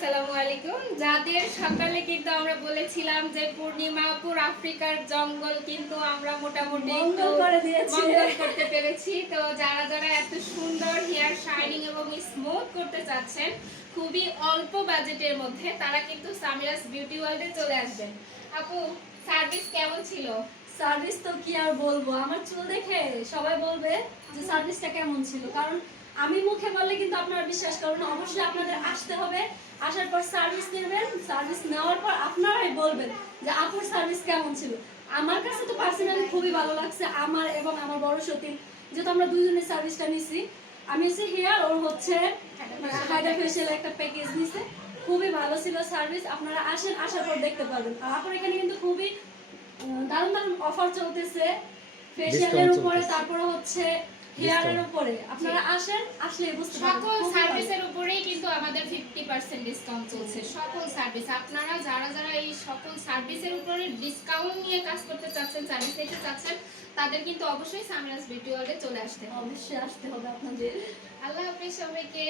আসসালামু আলাইকুম। যাদের সকালে কিন্তু আমরা বলেছিলাম যে পূর্ণিমাপুর আফ্রিকার জঙ্গল কিন্তু আমরা মোটামুটি মঙ্গল করে দিয়েছি, মঙ্গল করতে পেরেছি। তো যারা যারা এত সুন্দর হেয়ার শাইনিং এবং স্মুথ করতে চাচ্ছেন খুবই অল্প বাজেটের মধ্যে, তারা কিন্তু সামিরাস বিউটি ওয়ার্ল্ডে চলে আসবেন। আপু, সার্ভিস কেমন ছিল? সার্ভিস তো কি আর বলবো, আমার চুল দেখে সবাই বলবে যে সার্ভিসটা কেমন ছিল। কারণ আমি মুখে বললে কিন্তু আপনারা বিশ্বাস করবেন, অবশ্যই আপনাদের আসতে হবে। আসার পর সার্ভিস নেবেন, সার্ভিস নেওয়ার পর আপনারাই বলবেন যে আপুর সার্ভিস কেমন ছিল। আমার কাছে তো পার্সোনালি খুবই ভালো লাগছে, আমার এবং আমার বড় সতীন, যেহেতু আমরা দুজনের সার্ভিসটা নিছি। আমি হচ্ছে হেয়ার, ওর হচ্ছে হাইড্রা ফেশিয়াল একটা প্যাকেজ নিছে। খুবই ভালো ছিল সার্ভিস। আপনারা আসেন, আসার পর দেখতে পারবেন। আর আপনার এখানে কিন্তু খুবই দারুণ দারুণ অফার চলতেছে ফেশিয়ালের উপরে, তারপরে হচ্ছে হেয়ারের উপরে। আপনারা আসেন, আসলে বুঝতে পারবেন সকল সার্ভিসের উপরেই কিন্তু আমাদের 50% ডিসকাউন্ট চলছে। সকল সার্ভিস, আপনারা যারা যারা এই সকল সার্ভিসের উপরে ডিসকাউন্ট নিয়ে কাজ করতে চাচ্ছেন, সার্ভিস নিতে চাচ্ছেন, তাদের কিন্তু অবশ্যই সামিরাস বিউটি ওয়ার্ল্ডে চলে আসতে হবে। অবশ্যই আসতে হবে আপনাদের। আল্লাহ হাফেজ সবাইকে।